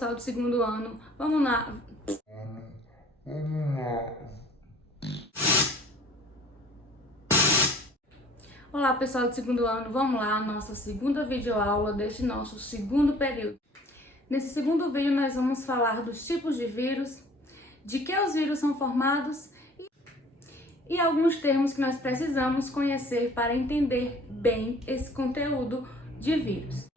pessoal do segundo ano, vamos lá. Olá pessoal do segundo ano, vamos lá, a nossa segunda videoaula deste nosso segundo período. Nesse segundo vídeo nós vamos falar dos tipos de vírus, de que os vírus são formados e alguns termos que nós precisamos conhecer para entender bem esse conteúdo de vírus.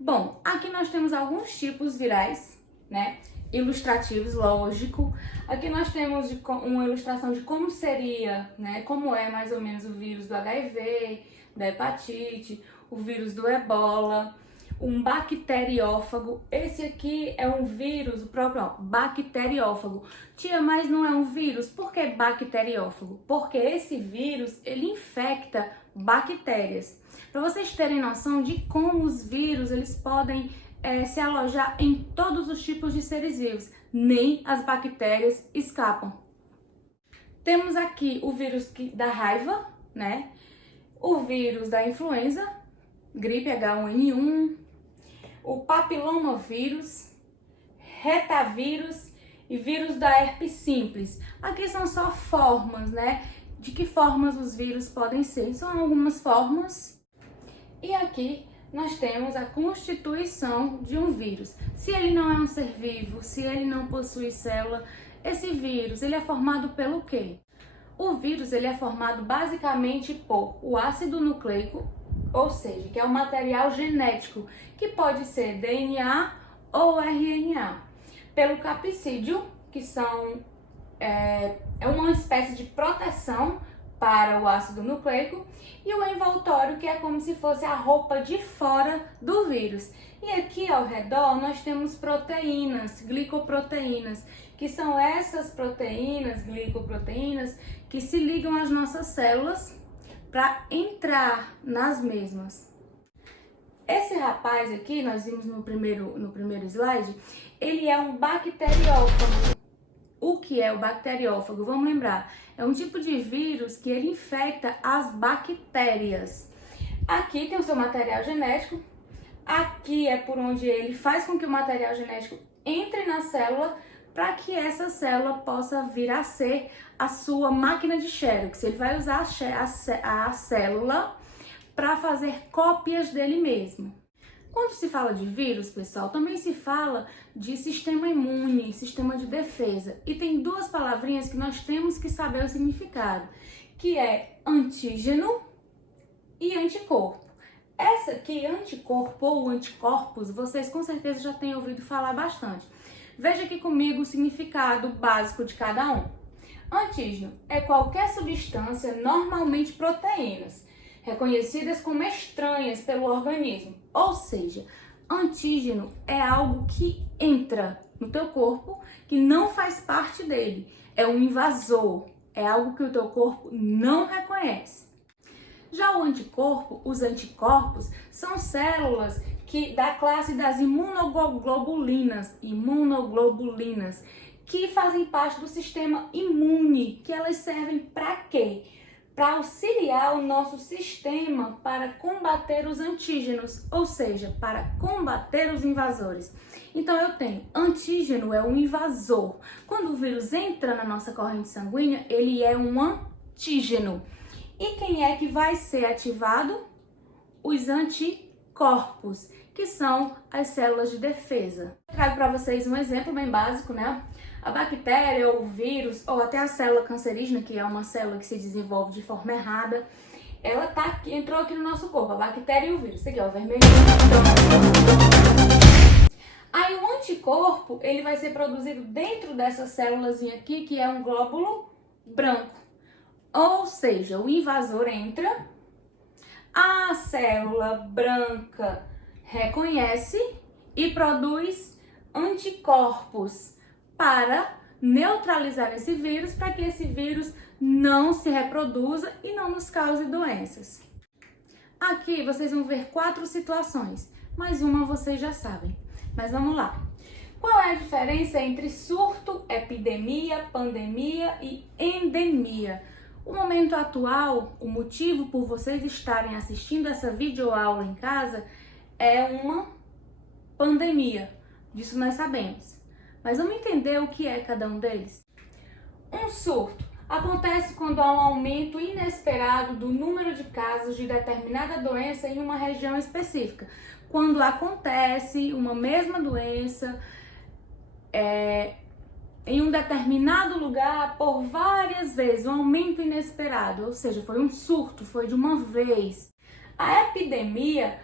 Bom, aqui nós temos alguns tipos virais, né? Ilustrativos, lógico. Aqui nós temos uma ilustração de como seria, né? Como é mais ou menos o vírus do HIV, da hepatite, o vírus do ebola, um bacteriófago. Esse aqui é um vírus, o próprio, ó, bacteriófago. Tia, mas não é um vírus. Por que bacteriófago? Porque esse vírus, ele infecta bactérias. Para vocês terem noção de como os vírus, eles podem se alojar em todos os tipos de seres vivos, nem as bactérias escapam. Temos aqui o vírus da raiva, né? O vírus da influenza, gripe H1N1, o papilomavírus, retavírus e vírus da herpes simples. Aqui são só formas, né? De que formas os vírus podem ser. São algumas formas. E aqui nós temos a constituição de um vírus. Se ele não é um ser vivo, se ele não possui célula, esse vírus, ele é formado pelo quê? O vírus, ele é formado basicamente por o ácido nucleico, ou seja, que é o material genético, que pode ser DNA ou RNA. Pelo capsídeo, que é uma espécie de proteção para o ácido nucleico, e o envoltório, que é como se fosse a roupa de fora do vírus. E aqui ao redor nós temos proteínas, glicoproteínas, que são essas proteínas, glicoproteínas, que se ligam às nossas células para entrar nas mesmas. Esse rapaz aqui, nós vimos no primeiro slide, ele é um bacteriófago. O que é o bacteriófago? Vamos lembrar, é um tipo de vírus que ele infecta as bactérias. Aqui tem o seu material genético, aqui é por onde ele faz com que o material genético entre na célula para que essa célula possa vir a ser a sua máquina de Xerox. Ele vai usar a célula para fazer cópias dele mesmo. Quando se fala de vírus, pessoal, também se fala de sistema imune, sistema de defesa. E tem duas palavrinhas que nós temos que saber o significado, que é antígeno e anticorpo. Essa aqui, anticorpo ou anticorpos, vocês com certeza já têm ouvido falar bastante. Veja aqui comigo o significado básico de cada um. Antígeno é qualquer substância, normalmente proteínas, reconhecidas como estranhas pelo organismo. Ou seja, antígeno é algo que entra no teu corpo, que não faz parte dele. É um invasor, é algo que o teu corpo não reconhece. Já o anticorpo, os anticorpos, são células da classe das imunoglobulinas, que fazem parte do sistema imune, que elas servem para quê? Para auxiliar o nosso sistema para combater os antígenos, ou seja, para combater os invasores. Então eu tenho antígeno, é um invasor. Quando o vírus entra na nossa corrente sanguínea, ele é um antígeno. E quem é que vai ser ativado? Os anticorpos, que são as células de defesa. Eu trago para vocês um exemplo bem básico, né? A bactéria ou o vírus, ou até a célula cancerígena, que é uma célula que se desenvolve de forma errada, ela entrou aqui no nosso corpo, a bactéria e o vírus. Esse aqui, ó, o vermelho. Aí o anticorpo, ele vai ser produzido dentro dessa célulazinha aqui, que é um glóbulo branco. Ou seja, o invasor entra, a célula branca reconhece e produz anticorpos para neutralizar esse vírus, para que esse vírus não se reproduza e não nos cause doenças. Aqui vocês vão ver 4 situações, mas uma vocês já sabem. Mas vamos lá. Qual é a diferença entre surto, epidemia, pandemia e endemia? O momento atual, o motivo por vocês estarem assistindo essa videoaula em casa é uma pandemia. disso nós sabemos. Mas vamos entender o que é cada um deles? Um surto acontece quando há um aumento inesperado do número de casos de determinada doença em uma região específica. Quando acontece uma mesma doença em um determinado lugar por várias vezes, um aumento inesperado, ou seja, foi um surto, foi de uma vez. A epidemia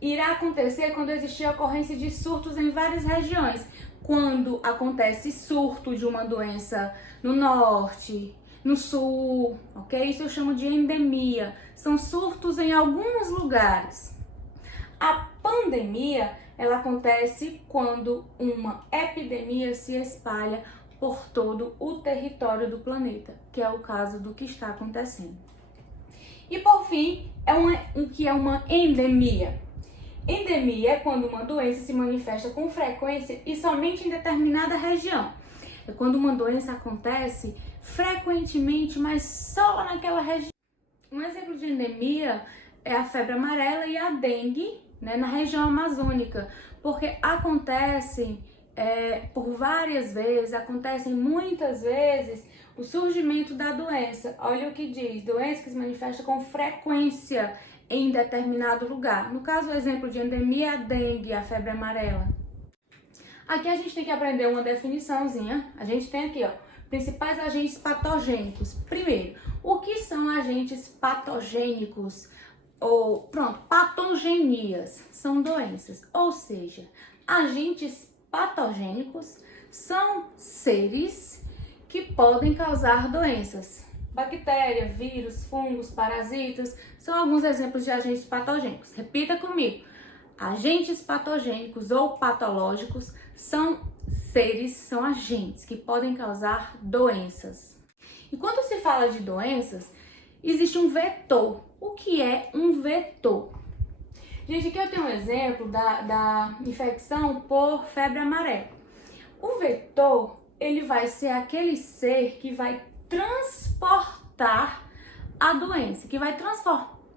irá acontecer quando existir a ocorrência de surtos em várias regiões. Quando acontece surto de uma doença no norte, no sul, ok? Isso eu chamo de endemia. São surtos em alguns lugares. A pandemia, ela acontece quando uma epidemia se espalha por todo o território do planeta, que é o caso do que está acontecendo. E por fim, o que é uma endemia? Endemia é quando uma doença se manifesta com frequência e somente em determinada região. É quando uma doença acontece frequentemente, mas só naquela região. Um exemplo de endemia é a febre amarela e a dengue, né, na região amazônica, porque acontecem por várias vezes, acontecem muitas vezes o surgimento da doença. Olha o que diz, doença que se manifesta com frequência em determinado lugar. No caso, o exemplo de endemia é a dengue, a febre amarela. Aqui a gente tem que aprender uma definiçãozinha. A gente tem aqui, ó, principais agentes patogênicos. Primeiro, o que são agentes patogênicos? Patogenias são doenças, ou seja, agentes patogênicos são seres que podem causar doenças. Bactéria, vírus, fungos, parasitas são alguns exemplos de agentes patogênicos. Repita comigo. Agentes patogênicos ou patológicos são seres, são agentes que podem causar doenças. E quando se fala de doenças, existe um vetor. O que é um vetor? Gente, aqui eu tenho um exemplo da infecção por febre amarela. O vetor, ele vai ser aquele ser que vai transportar a doença, que vai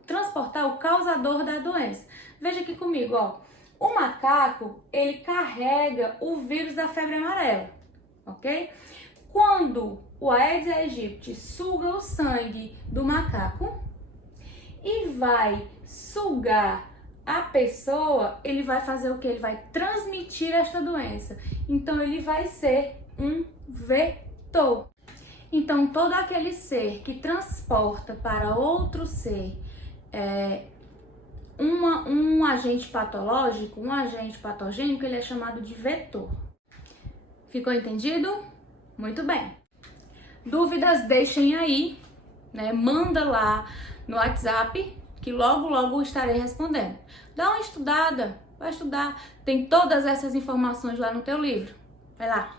transportar o causador da doença. Veja aqui comigo, ó. O macaco, ele carrega o vírus da febre amarela, ok? Quando o Aedes aegypti suga o sangue do macaco e vai sugar a pessoa, ele vai fazer o que? Ele vai transmitir esta doença. Então, ele vai ser um vetor. Então, todo aquele ser que transporta para outro ser um agente patológico, um agente patogênico, ele é chamado de vetor. Ficou entendido? Muito bem. Dúvidas deixem aí, né? Manda lá no WhatsApp que logo estarei respondendo. Dá uma estudada, vai estudar. Tem todas essas informações lá no teu livro. Vai lá.